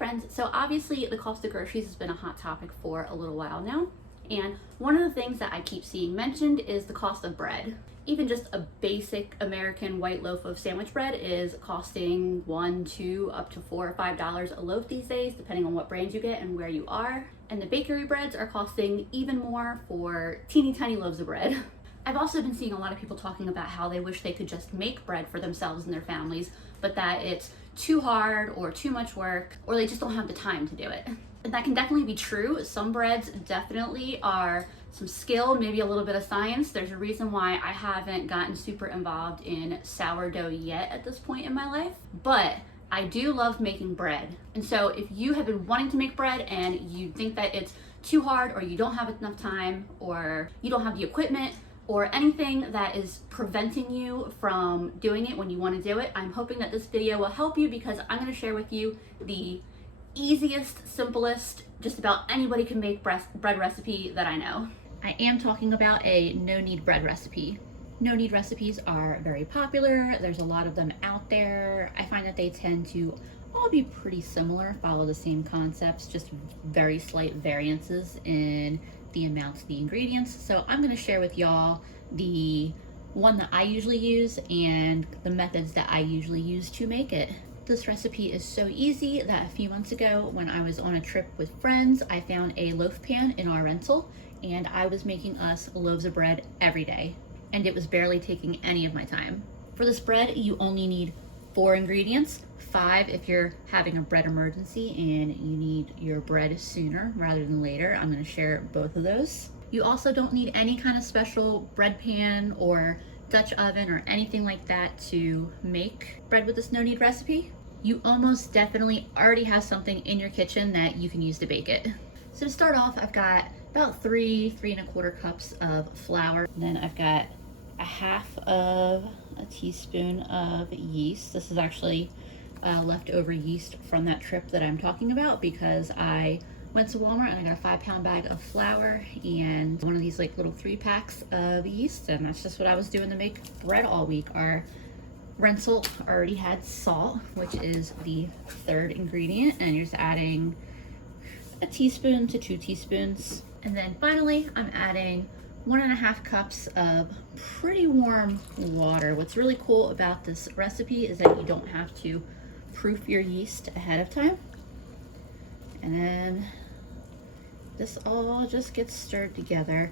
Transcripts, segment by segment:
friends, so obviously the cost of groceries has been a hot topic for a little while now, and one of the things that I keep seeing mentioned is the cost of bread. Even just a basic American white loaf of sandwich bread is costing $1, $2, up to $4 or $5 a loaf these days, depending on what brand you get and where you are. And the bakery breads are costing even more for teeny tiny loaves of bread. I've also been seeing a lot of people talking about how they wish they could just make bread for themselves and their families, but that it's too hard or too much work, or they just don't have the time to do it. And that can definitely be true. Some breads definitely are some skill, maybe a little bit of science. There's a reason why I haven't gotten super involved in sourdough yet at this point in my life, but I do love making bread. And so if you have been wanting to make bread and you think that it's too hard, or you don't have enough time, or you don't have the equipment, or anything that is preventing you from doing it when you want to do it, I'm hoping that this video will help you, because I'm going to share with you the easiest, simplest, just about anybody can make bread recipe that I know. I am talking about a no-knead bread recipe. No-knead recipes are very popular. There's a lot of them out there. I find that they tend to all be pretty similar, follow the same concepts, just very slight variances in the amounts of the ingredients. So I'm going to share with y'all the one that I usually use and the methods that I usually use to make it. This recipe is so easy that a few months ago when I was on a trip with friends, I found a loaf pan in our rental, and I was making us loaves of bread every day, and it was barely taking any of my time. For this bread, you only need 4 ingredients, 5 if you're having a bread emergency and you need your bread sooner rather than later. I'm going to share both of those. You also don't need any kind of special bread pan or Dutch oven or anything like that to make bread with this no-knead recipe. You almost definitely already have something in your kitchen that you can use to bake it. So to start off, I've got about 3 1/4 cups of flour. Then I've got a half of a teaspoon of yeast. This is actually leftover yeast from that trip that I'm talking about, because I went to Walmart and I got a 5-pound bag of flour and one of these like little 3-packs of yeast, and that's just what I was doing to make bread all week. Our rental already had salt, which is the 3rd ingredient, and you're just adding a teaspoon to 2 teaspoons. And then finally, I'm adding 1.5 cups of pretty warm water. What's really cool about this recipe is that you don't have to proof your yeast ahead of time. And then this all just gets stirred together.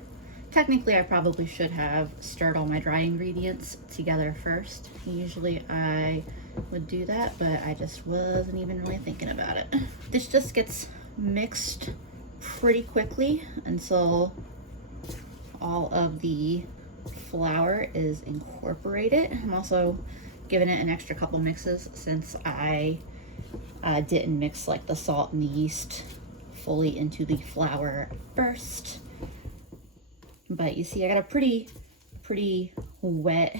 Technically, I probably should have stirred all my dry ingredients together first. Usually I would do that, but I just wasn't even really thinking about it. This just gets mixed pretty quickly until all of the flour is incorporated. I'm also giving it an extra couple mixes since I didn't mix like the salt and the yeast fully into the flour first. But you see I got a pretty wet,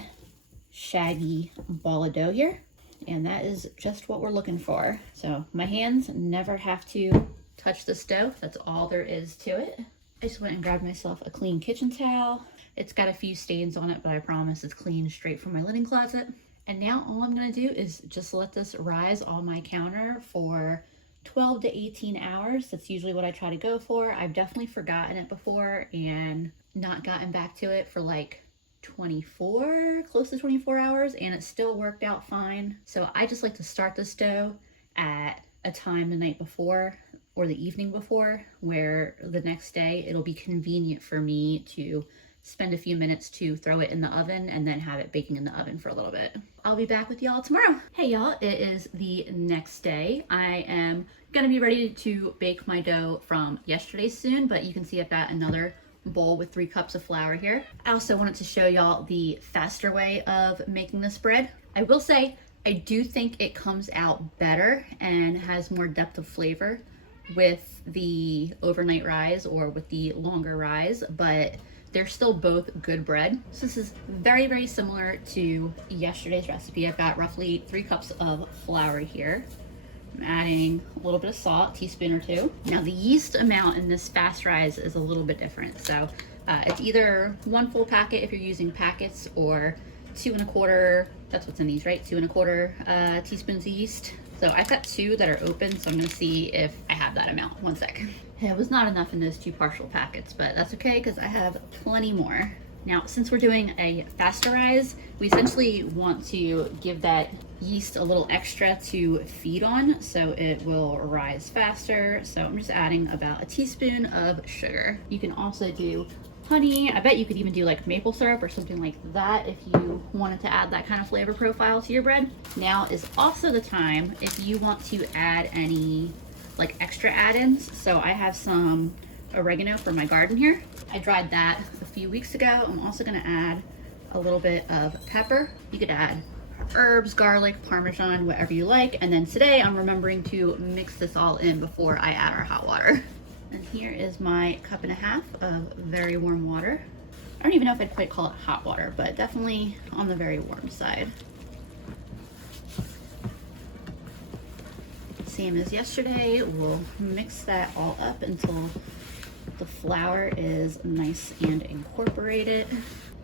shaggy ball of dough here, and that is just what we're looking for. So my hands never have to touch this dough. That's all there is to it. I just went and grabbed myself a clean kitchen towel. It's got a few stains on it, but I promise it's clean straight from my linen closet. And now all I'm gonna do is just let this rise on my counter for 12 to 18 hours. That's usually what I try to go for. I've definitely forgotten it before and not gotten back to it for like 24, close to 24 hours, and it still worked out fine. So I just like to start this dough at a time the night before or the evening before, where the next day it'll be convenient for me to spend a few minutes to throw it in the oven and then have it baking in the oven for a little bit. I'll be back with y'all tomorrow. Hey y'all, it is the next day. I am gonna be ready to bake my dough from yesterday soon, but you can see I've got another bowl with 3 cups of flour here. I also wanted to show y'all the faster way of making this bread. I will say, I do think it comes out better and has more depth of flavor with the overnight rise or with the longer rise, but they're still both good bread. So this is very, very similar to yesterday's recipe. I've got roughly 3 cups of flour here. I'm adding a little bit of salt, teaspoon or 2. Now the yeast amount in this fast rise is a little bit different. So it's either 1 full packet if you're using packets, or 2 1/4, that's what's in these, right? 2 1/4 teaspoons of yeast. So I've got 2 that are open, so I'm gonna see if I have that amount. One second. It was not enough in those 2 partial packets, but that's okay because I have plenty more. Now, since we're doing a faster rise, we essentially want to give that yeast a little extra to feed on so it will rise faster. So I'm just adding about a teaspoon of sugar. You can also do honey. I bet you could even do like maple syrup or something like that if you wanted to add that kind of flavor profile to your bread. Now is also the time if you want to add any like extra add-ins. So I have some oregano from my garden here. I dried that a few weeks ago. I'm also gonna add a little bit of pepper. You could add herbs, garlic, Parmesan, whatever you like. And then today I'm remembering to mix this all in before I add our hot water. And here is my 1.5 cups of very warm water. I don't even know if I'd quite call it hot water, but definitely on the very warm side. Same as yesterday, we'll mix that all up until the flour is nice and incorporated.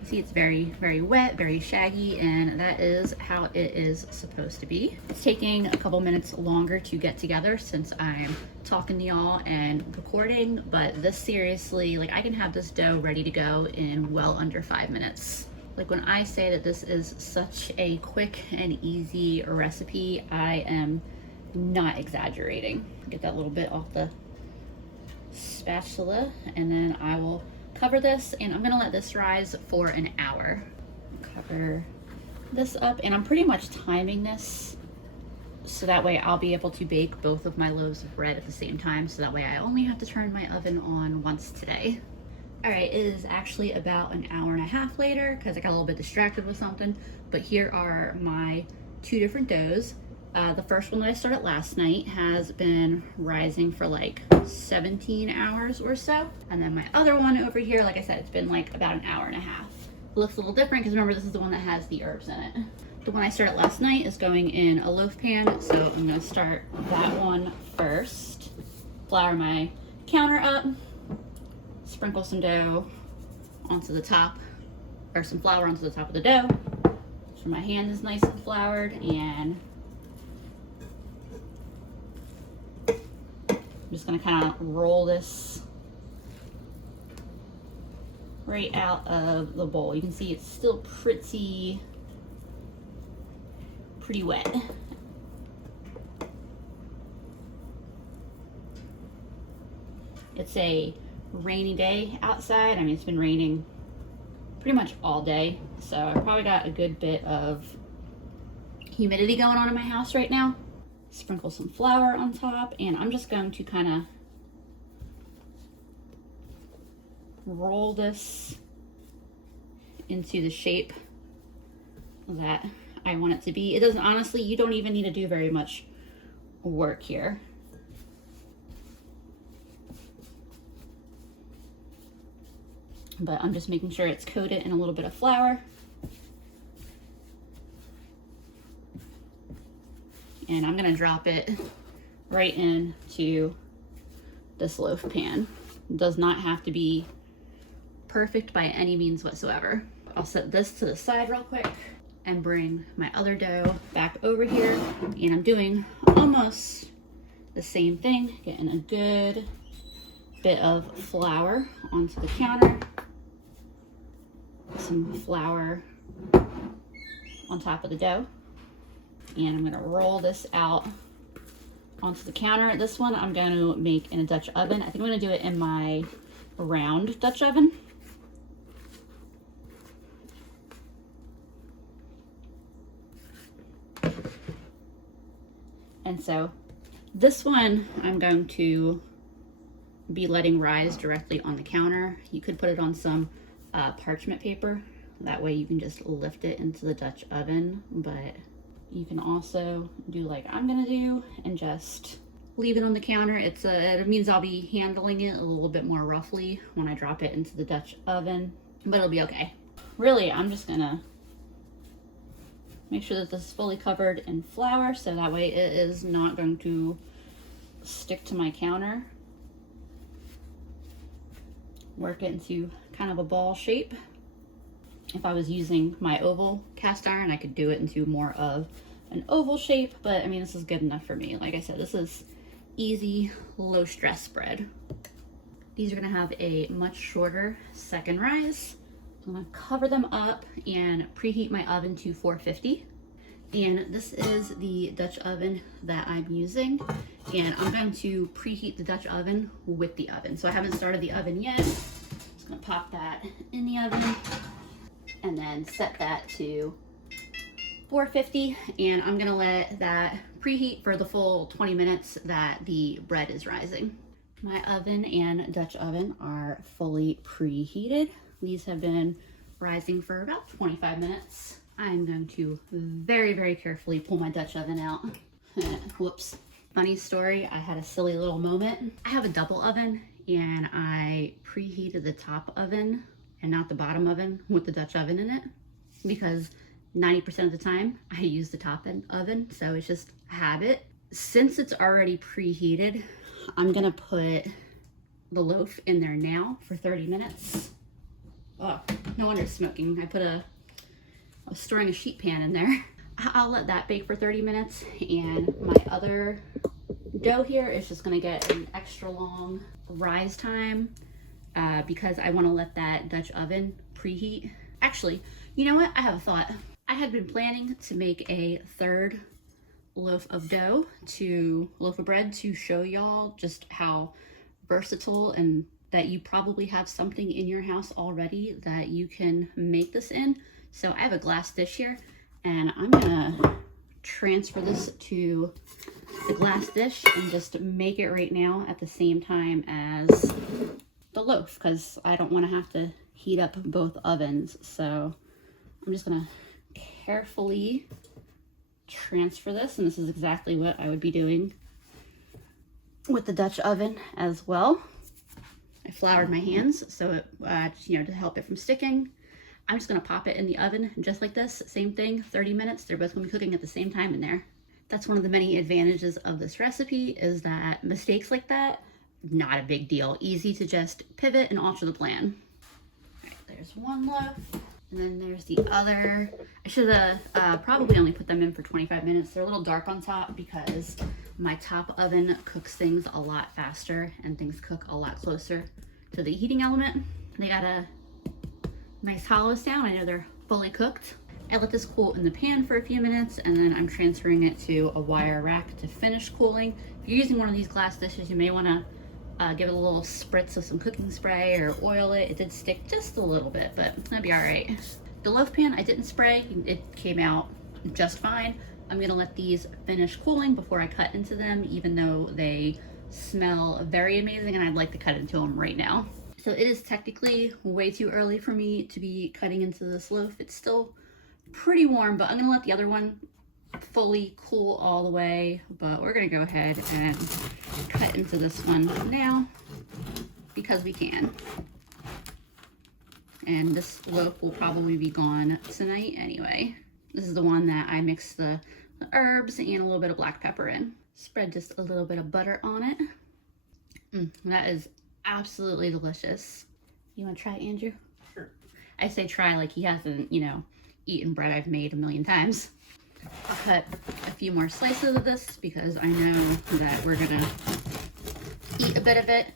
See, it's very, very wet, very shaggy, and that is how it is supposed to be. It's taking a couple minutes longer to get together since I'm talking to y'all and recording, but this seriously, like I can have this dough ready to go in well under 5 minutes. Like when I say that this is such a quick and easy recipe, I am not exaggerating. Get that little bit off the spatula, and then I will cover this, and I'm gonna let this rise for an hour. Cover this up, and I'm pretty much timing this so that way I'll be able to bake both of my loaves of bread at the same time, so that way I only have to turn my oven on once today. All right, it is actually about an hour and a half later because I got a little bit distracted with something, but here are my 2 different doughs. The first one that I started last night has been rising for like 17 hours or so. And then my other one over here, like I said, it's been like about an hour and a half. It looks a little different because remember, this is the one that has the herbs in it. The one I started last night is going in a loaf pan, so I'm gonna start that one first. Flour my counter up, sprinkle some dough onto the top, or some flour onto the top of the dough. So my hand is nice and floured, and I'm just gonna kind of roll this right out of the bowl. You can see it's still pretty wet. It's a rainy day outside. I mean, it's been raining pretty much all day, so I probably got a good bit of humidity going on in my house right now. Sprinkle some flour on top, and I'm just going to kind of roll this into the shape that I want it to be. It doesn't, honestly, you don't even need to do very much work here. But I'm just making sure it's coated in a little bit of flour. And I'm gonna drop it right into this loaf pan. It does not have to be perfect by any means whatsoever. I'll set this to the side real quick and bring my other dough back over here. And I'm doing almost the same thing, getting a good bit of flour onto the counter, some flour on top of the dough. And I'm gonna roll this out onto the counter. This one I'm gonna make in a Dutch oven. I think I'm gonna do it in my round Dutch oven. And so this one I'm going to be letting rise directly on the counter. You could put it on some parchment paper. That way you can just lift it into the Dutch oven, but you can also do like I'm gonna do and just leave it on the counter. It means I'll be handling it a little bit more roughly when I drop it into the Dutch oven, but it'll be okay. Really, I'm just gonna make sure that this is fully covered in flour so that way it is not going to stick to my counter. Work it into kind of a ball shape. If I was using my oval cast iron, I could do it into more of an oval shape, but I mean, this is good enough for me. Like I said, this is easy, low stress bread. These are gonna have a much shorter second rise. I'm gonna cover them up and preheat my oven to 450. And this is the Dutch oven that I'm using. And I'm going to preheat the Dutch oven with the oven. So I haven't started the oven yet. Just gonna pop that in the oven and then set that to 450. And I'm gonna let that preheat for the full 20 minutes that the bread is rising. My oven and Dutch oven are fully preheated. These have been rising for about 25 minutes. I'm going to very, very carefully pull my Dutch oven out. Whoops. Funny story, I had a silly little moment. I have a double oven and I preheated the top oven and not the bottom oven with the Dutch oven in it because 90% of the time I use the top end oven, so it's just a habit. Since it's already preheated, I'm gonna put the loaf in there now for 30 minutes. Oh, no wonder it's smoking. I was storing a sheet pan in there. I'll let that bake for 30 minutes, and my other dough here is just gonna get an extra long rise time because I wanna let that Dutch oven preheat. Actually, you know what? I have a thought. I had been planning to make a third loaf of bread to show y'all just how versatile and that you probably have something in your house already that you can make this in. So I have a glass dish here and I'm gonna transfer this to the glass dish and just make it right now at the same time as the loaf because I don't want to have to heat up both ovens. So I'm just gonna carefully transfer this, and this is exactly what I would be doing with the Dutch oven as well. I floured my hands so it to help it from sticking. I'm just gonna pop it in the oven just like this, same thing, 30 minutes. They're both gonna be cooking at the same time in there. That's one of the many advantages of this recipe, is that mistakes like that, not a big deal. Easy to just pivot and alter the plan. All right, there's one loaf. And then there's the other. I should have probably only put them in for 25 minutes. They're a little dark on top because my top oven cooks things a lot faster and things cook a lot closer to the heating element. They got a nice hollow sound. I know they're fully cooked. I let this cool in the pan for a few minutes, and then I'm transferring it to a wire rack to finish cooling. If you're using one of these glass dishes, you may want to give it a little spritz of some cooking spray or oil it. It did stick just a little bit, but that'd be all right. The loaf pan, I didn't spray. It came out just fine. I'm gonna let these finish cooling before I cut into them, even though they smell very amazing and I'd like to cut into them right now. So it is technically way too early for me to be cutting into this loaf. It's still pretty warm, but I'm gonna let the other one fully cool all the way, but we're gonna go ahead and cut into this one now because we can. And this loaf will probably be gone tonight anyway. This is the one that I mixed the herbs and a little bit of black pepper in. Spread just a little bit of butter on it. That is absolutely delicious. You want to try, Andrew? Sure. I say try like he hasn't, eaten bread I've made a million times. I'll cut a few more slices of this because I know that we're gonna eat a bit of it.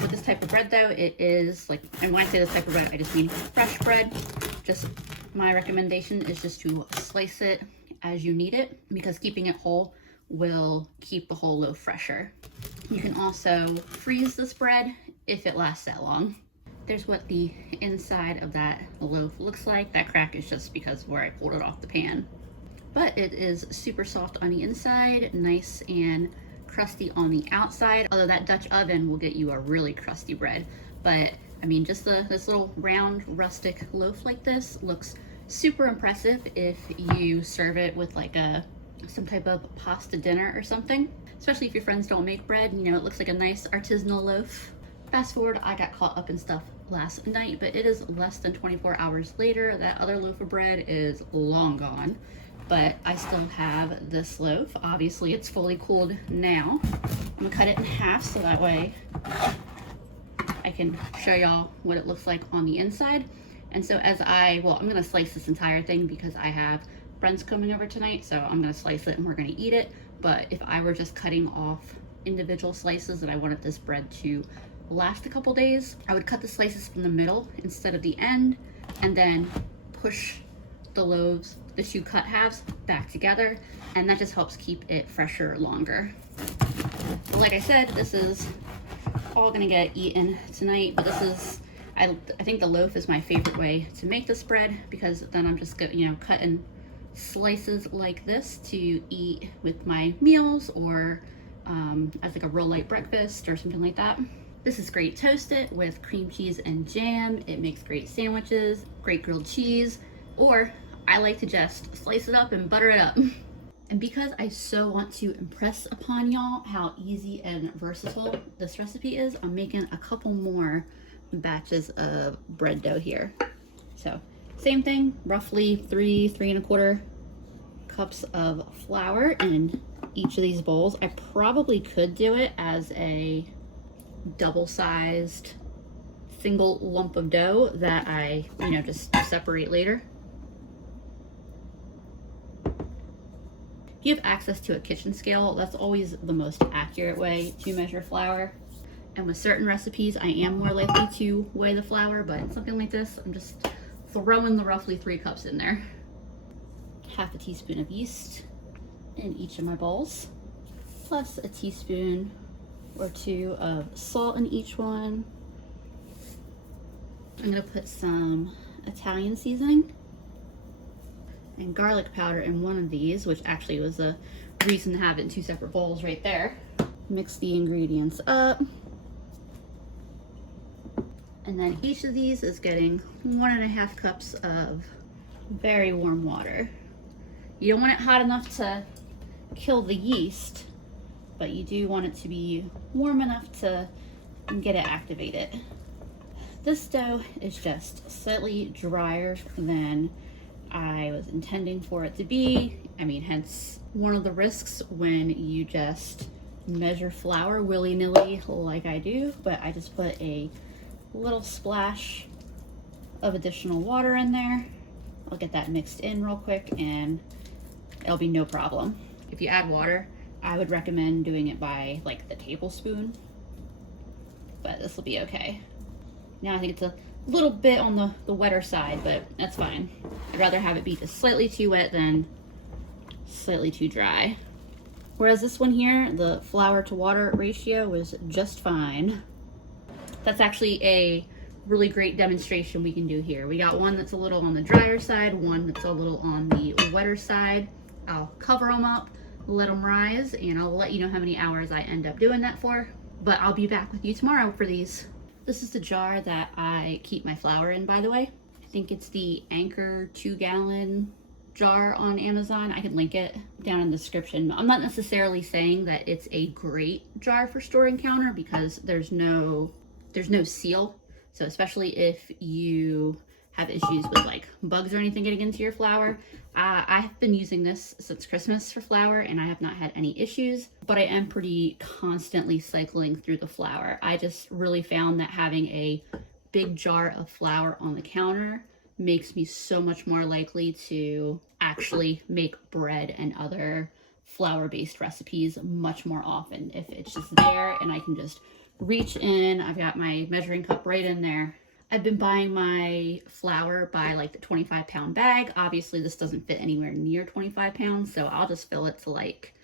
With this type of bread though, it is like, and when I say this type of bread, I just mean fresh bread. Just my recommendation is just to slice it as you need it, because keeping it whole will keep the whole loaf fresher. You can also freeze this bread if it lasts that long. There's what the inside of that loaf looks like. That crack is just because of where I pulled it off the pan. But it is super soft on the inside, nice and crusty on the outside. Although that Dutch oven will get you a really crusty bread. But I mean, just this little round rustic loaf like this looks super impressive if you serve it with like some type of pasta dinner or something. Especially if your friends don't make bread, it looks like a nice artisanal loaf. Fast forward, I got caught up in stuff last night, but it is less than 24 hours later. That other loaf of bread is long gone, but I still have this loaf. Obviously, it's fully cooled now. I'm gonna cut it in half so that way I can show y'all what it looks like on the inside. And so I'm gonna slice this entire thing because I have friends coming over tonight, so I'm gonna slice it and we're gonna eat it. But if I were just cutting off individual slices and I wanted this bread to last a couple days, I would cut the slices from the middle instead of the end, and then push the loaves, the 2 cut halves, back together, and that just helps keep it fresher longer. But like I said, this is all gonna get eaten tonight, but this is, I think the loaf is my favorite way to make this bread, because then I'm just gonna, you know, cut in slices like this to eat with my meals, or as like a real light breakfast or something like that. This is great toasted with cream cheese and jam. It makes great sandwiches, great grilled cheese, or I like to just slice it up and butter it up. And because I so want to impress upon y'all how easy and versatile this recipe is, I'm making a couple more batches of bread dough here. So same thing, roughly 3 1/4 cups of flour in each of these bowls. I probably could do it as a double-sized single lump of dough that I, you know, just separate later. If you have access to a kitchen scale, that's always the most accurate way to measure flour. And with certain recipes, I am more likely to weigh the flour, but something like this, I'm just throwing the roughly 3 cups in there. 1/2 teaspoon of yeast in each of my bowls, plus a teaspoon or 2 of salt in each one. I'm gonna put some Italian seasoning and garlic powder in one of these, which actually was a reason to have it in 2 separate bowls right there. Mix the ingredients up. And then each of these is getting 1.5 cups of very warm water. You don't want it hot enough to kill the yeast, but you do want it to be warm enough to get it activated. This dough is just slightly drier than I was intending for it to be. I mean, hence one of the risks when you just measure flour willy-nilly like I do, but I just put a little splash of additional water in there. I'll get that mixed in real quick and it'll be no problem. If you add water, I would recommend doing it by like the tablespoon, but this will be okay. Now I think it's a little bit on the wetter side, but that's fine. I'd rather have it be just slightly too wet than slightly too dry. Whereas this one here, the flour to water ratio was just fine. That's actually a really great demonstration we can do here. We got one that's a little on the drier side, one that's a little on the wetter side. I'll cover them up, let them rise, and I'll let you know how many hours I end up doing that for. But I'll be back with you tomorrow for these. This is the jar that I keep my flour in, by the way. I think it's the Anchor 2-gallon jar on Amazon. I can link it down in the description. I'm not necessarily saying that it's a great jar for storing counter because there's no seal. So especially if you have issues with like bugs or anything getting into your flour. I've been using this since Christmas for flour and I have not had any issues, but I am pretty constantly cycling through the flour. I just really found that having a big jar of flour on the counter makes me so much more likely to actually make bread and other flour-based recipes much more often. If it's just there and I can just reach in, I've got my measuring cup right in there. I've been buying my flour by like the 25-pound bag. Obviously this doesn't fit anywhere near 25 pounds, so I'll just fill it to like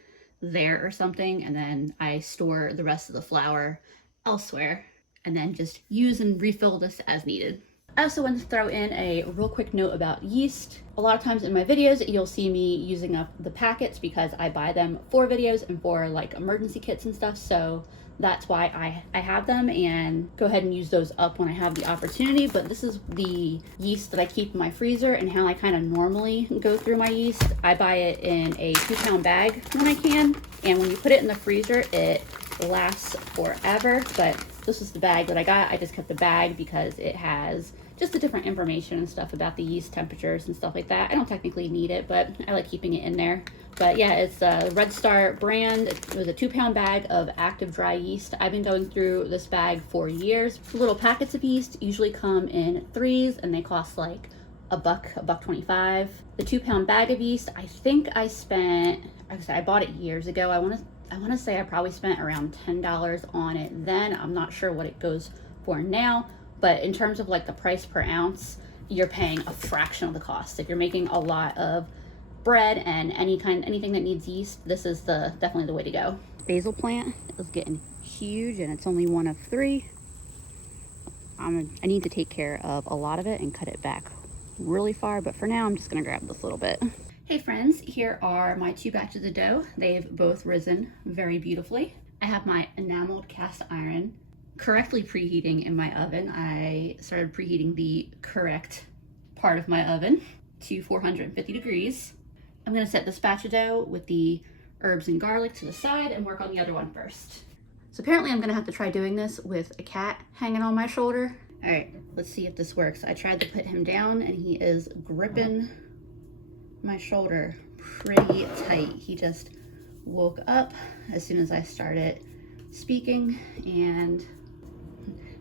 there or something, and then I store the rest of the flour elsewhere and then just use and refill this as needed. I also want to throw in a real quick note about yeast. A lot of times in my videos, you'll see me using up the packets because I buy them for videos and for like emergency kits and stuff. So that's why I have them, and go ahead and use those up when I have the opportunity. But this is the yeast that I keep in my freezer and how I kind of normally go through my yeast. I buy it in a 2-pound bag when I can. And when you put it in the freezer, it lasts forever. But this is the bag that I got. I just kept the bag because it has just the different information and stuff about the yeast temperatures and stuff like that. I don't technically need it, but I like keeping it in there. But yeah, it's a Red Star brand. It was a 2-pound bag of active dry yeast. I've been going through this bag for years. The little packets of yeast usually come in 3s and they cost like a buck 25. The 2-pound bag of yeast, I think I spent, like I said, I bought it years ago. I want to say I probably spent around $10 on it then. I'm not sure what it goes for now, but in terms of like the price per ounce, you're paying a fraction of the cost. If you're making a lot of bread and anything that needs yeast, this is definitely the way to go. Basil plant is getting huge and it's only one of 3. I need to take care of a lot of it and cut it back really far, but for now I'm just gonna grab this little bit. Hey friends, here are my 2 batches of dough. They've both risen very beautifully. I have my enameled cast iron correctly preheating in my oven. I started preheating the correct part of my oven to 450 degrees. I'm gonna set this batch of dough with the herbs and garlic to the side and work on the other one first. So apparently I'm gonna have to try doing this with a cat hanging on my shoulder. All right, let's see if this works. I tried to put him down and he is gripping my shoulder pretty tight. He just woke up as soon as I started speaking, and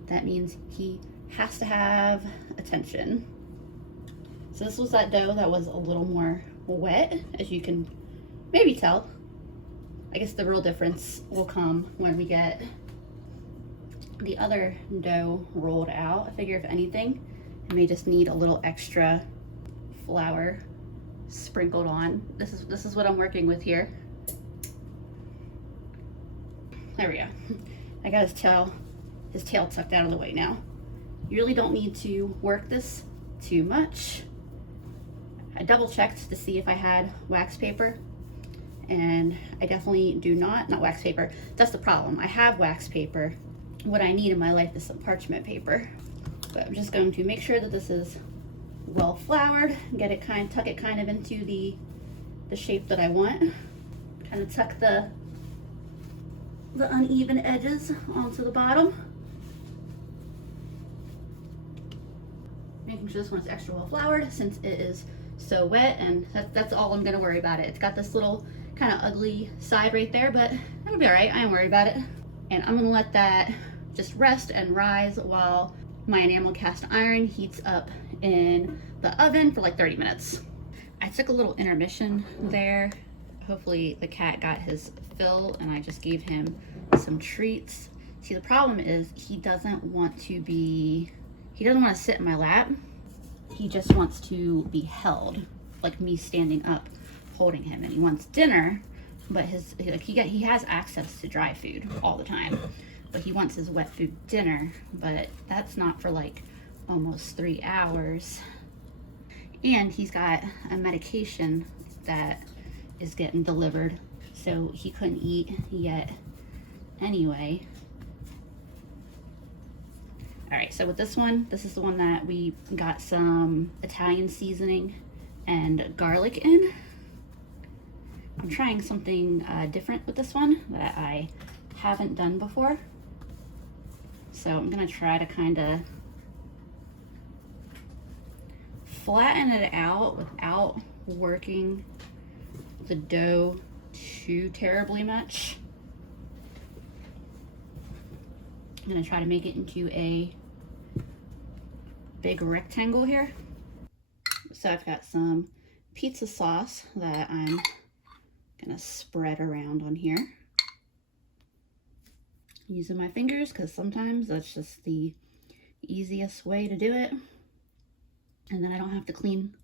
that means he has to have attention. So this was that dough that was a little more wet, as you can maybe tell. I guess the real difference will come when we get the other dough rolled out. I figure if anything, it may just need a little extra flour sprinkled on. This is what I'm working with here. There we go. I got his tail tucked out of the way now. You really don't need to work this too much. I double checked to see if I had wax paper, and I definitely do not wax paper. That's the problem. I have wax paper. What I need in my life is some parchment paper. But I'm just going to make sure that this is well floured, tuck it kind of into the shape that I want. Kind of tuck the uneven edges onto the bottom. Making sure this one's extra well floured since it is so wet, and that's all I'm gonna worry about it. It's got this little kind of ugly side right there, but that'll be all right. I ain't worried about it. And I'm gonna let that just rest and rise while my enamel cast iron heats up in the oven for like 30 minutes. I took a little intermission there. Hopefully the cat got his fill and I just gave him some treats. See, the problem is he doesn't want to sit in my lap. He just wants to be held, like me standing up holding him, and he wants dinner, but he has access to dry food all the time, but he wants his wet food dinner, but that's not for like almost 3 hours. And he's got a medication that is getting delivered, so he couldn't eat yet anyway. All right, so with this one, this is the one that we got some Italian seasoning and garlic in. I'm trying something different with this one that I haven't done before. So I'm gonna try to kind of flatten it out without working the dough too terribly much. I'm gonna try to make it into a big rectangle here. So I've got some pizza sauce that I'm gonna spread around on here. Using my fingers because sometimes that's just the easiest way to do it. And then I don't have to clean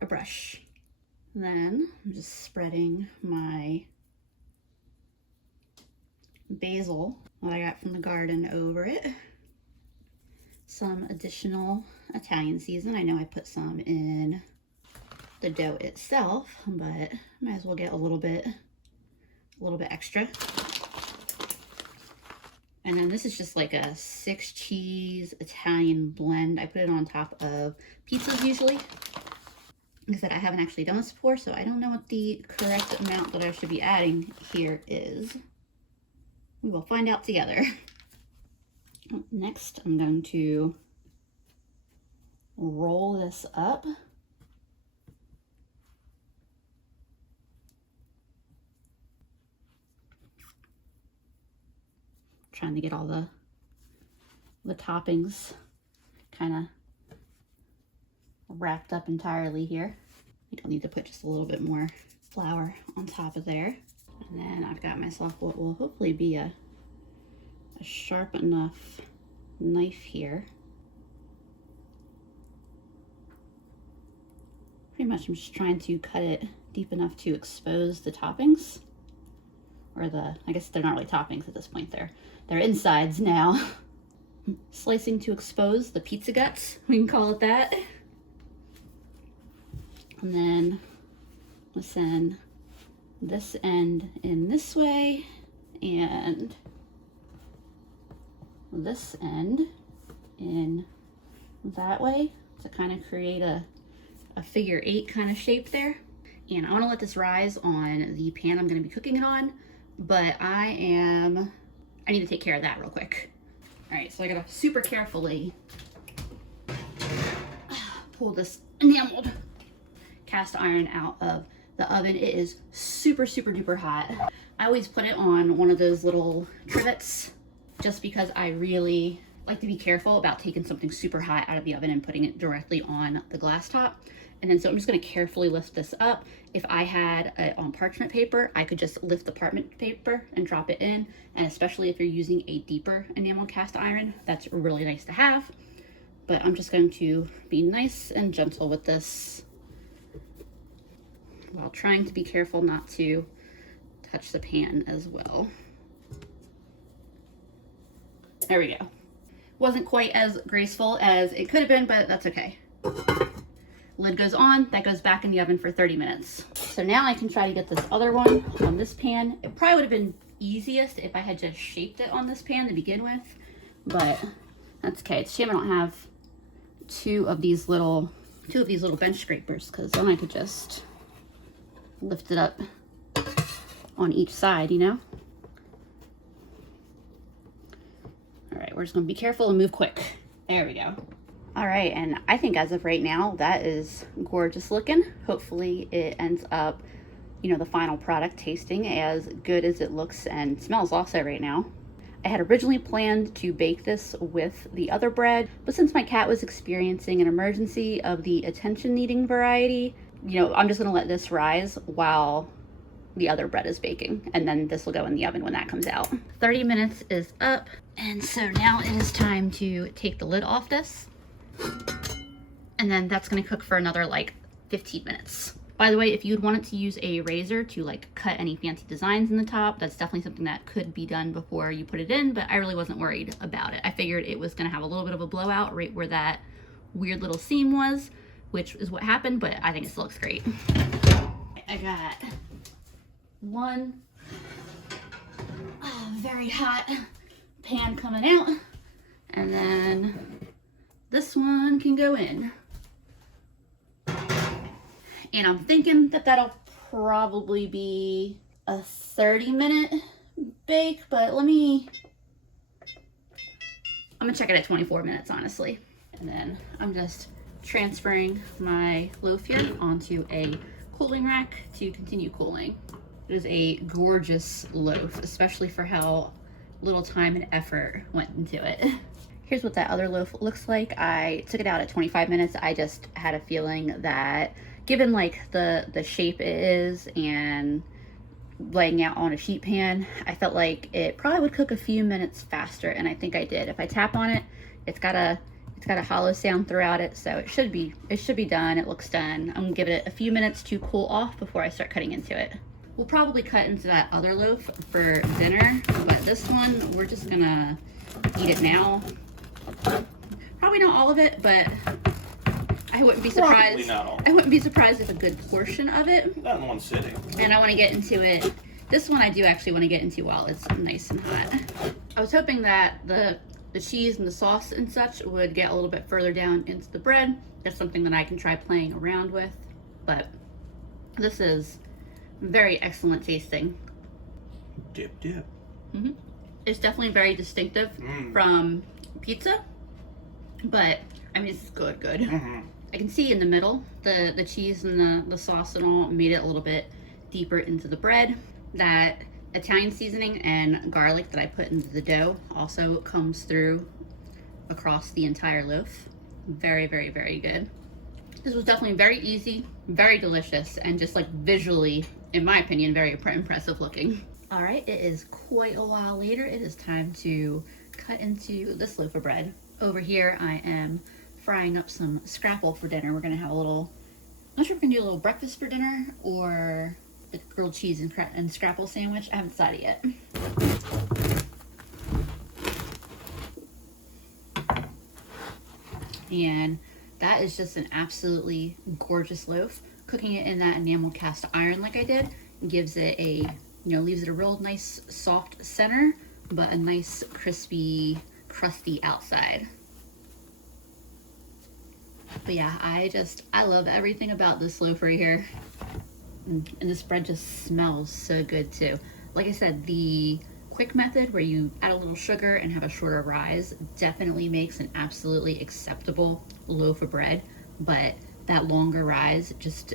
a brush. Then I'm just spreading my basil that I got from the garden over it. Some additional Italian season. I know I put some in the dough itself, but might as well get a little bit extra. And then this is just like a 6 cheese Italian blend. I put it on top of pizzas usually. Like I said, I haven't actually done this before, so I don't know what the correct amount that I should be adding here is. We will find out together. Next, I'm going to roll this up. Trying to get all the toppings kind of wrapped up entirely here. I think I'll need to put just a little bit more flour on top of there. And then I've got myself what will hopefully be a sharp enough knife here. Pretty much I'm just trying to cut it deep enough to expose the toppings. Or I guess they're not really toppings at this point, they're insides now. Slicing to expose the pizza guts, we can call it that. And then we'll send this end in this way and this end in that way to kind of create a figure 8 kind of shape there. And I want to let this rise on the pan I'm going to be cooking it on, but I need to take care of that real quick. All right, so I gotta super carefully pull this enameled cast iron out of the oven. It is super, super duper hot. I always put it on one of those little trivets just because I really like to be careful about taking something super hot out of the oven and putting it directly on the glass top. And then so I'm just gonna carefully lift this up. If I had it on parchment paper, I could just lift the parchment paper and drop it in. And especially if you're using a deeper enamel cast iron, that's really nice to have. But I'm just going to be nice and gentle with this while trying to be careful not to touch the pan as well. There we go. Wasn't quite as graceful as it could have been, but that's okay. Lid goes on, that goes back in the oven for 30 minutes. So now I can try to get this other one on this pan. It probably would have been easiest if I had just shaped it on this pan to begin with, but that's okay. It's a shame I don't have two of these little bench scrapers, because then I could just lift it up on each side, you know? All right, we're just gonna be careful and move quick. There we go. All right, and I think as of right now, that is gorgeous looking. Hopefully it ends up, you know, the final product tasting as good as it looks and smells also right now. I had originally planned to bake this with the other bread, but since my cat was experiencing an emergency of the attention needing variety, you know, I'm just gonna let this rise while the other bread is baking, and then this will go in the oven when that comes out. 30 minutes is up, and so now it is time to take the lid off this. And then that's gonna cook for another like 15 minutes. By the way, if you'd wanted to use a razor to like cut any fancy designs in the top, that's definitely something that could be done before you put it in, but I really wasn't worried about it. I figured it was gonna have a little bit of a blowout right where that weird little seam was, which is what happened, but I think it still looks great. I got one very hot pan coming out, and then this one can go in. And I'm thinking that that'll probably be a 30-minute bake, but I'm gonna check it at 24 minutes, honestly. And then I'm just transferring my loaf here onto a cooling rack to continue cooling. It is a gorgeous loaf, especially for how little time and effort went into it. Here's what that other loaf looks like. I took it out at 25 minutes. I just had a feeling that given like the shape it is and laying out on a sheet pan, I felt like it probably would cook a few minutes faster, and I think I did. If I tap on it, it's got a hollow sound throughout it, so it should be done. It looks done. I'm gonna give it a few minutes to cool off before I start cutting into it. We'll probably cut into that other loaf for dinner, but this one we're just gonna eat it now. Probably not all of it, but I wouldn't be surprised. I wouldn't be surprised if a good portion of it. Not in one sitting. And I want to get into it. This one I do actually want to get into while it's nice and hot. I was hoping that the cheese and the sauce and such would get a little bit further down into the bread. That's something that I can try playing around with. But this is very excellent tasting. Dip, dip. Mm-hmm. It's definitely very distinctive from pizza, but I mean, it's good. Mm-hmm. I can see in the middle, the cheese and the sauce and all made it a little bit deeper into the bread. That Italian seasoning and garlic that I put into the dough also comes through across the entire loaf. Very, very, very good. This was definitely very easy, very delicious, and just like visually, in my opinion, very impressive looking. All right, it is quite a while later. It is time to cut into this loaf of bread. Over here, I am frying up some scrapple for dinner. We're gonna have a little, I'm not sure if we're gonna do a little breakfast for dinner or a grilled cheese and scrapple sandwich. I haven't decided yet. And that is just an absolutely gorgeous loaf. Cooking it in that enamel cast iron like I did gives it a, leaves it a real nice soft center, but a nice crispy, crusty outside. But yeah, I love everything about this loaf right here. And this bread just smells so good too. Like I said, the quick method where you add a little sugar and have a shorter rise definitely makes an absolutely acceptable loaf of bread, but that longer rise just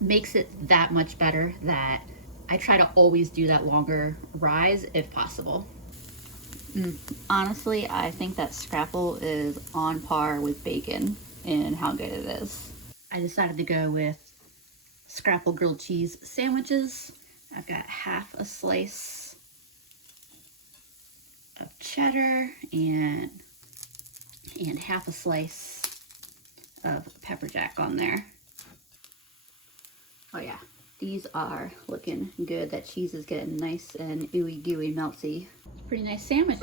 makes it that much better that I try to always do that longer rise if possible. Honestly, I think that scrapple is on par with bacon in how good it is. I decided to go with scrapple grilled cheese sandwiches. I've got half a slice of cheddar and half a slice of pepper jack on there. Oh yeah, these are looking good. That cheese is getting nice and ooey gooey melty. Pretty nice sandwich.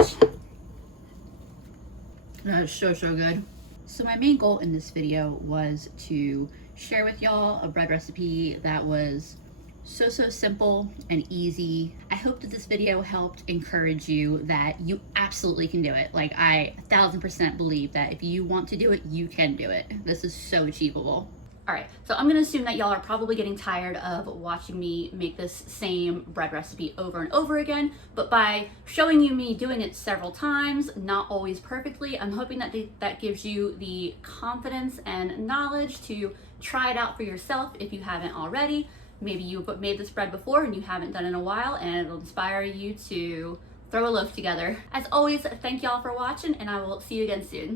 That is so good. So my main goal in this video was to share with y'all a bread recipe that was so simple and easy. I hope that this video helped encourage you that you absolutely can do it. Like, I 1000% believe that if you want to do it, you can do it. This is so achievable. All right, so I'm gonna assume that y'all are probably getting tired of watching me make this same bread recipe over and over again, but by showing you me doing it several times, not always perfectly, I'm hoping that that gives you the confidence and knowledge to try it out for yourself if you haven't already. Maybe you've made this bread before and you haven't done it in a while, and it'll inspire you to throw a loaf together. As always, thank y'all for watching, and I will see you again soon.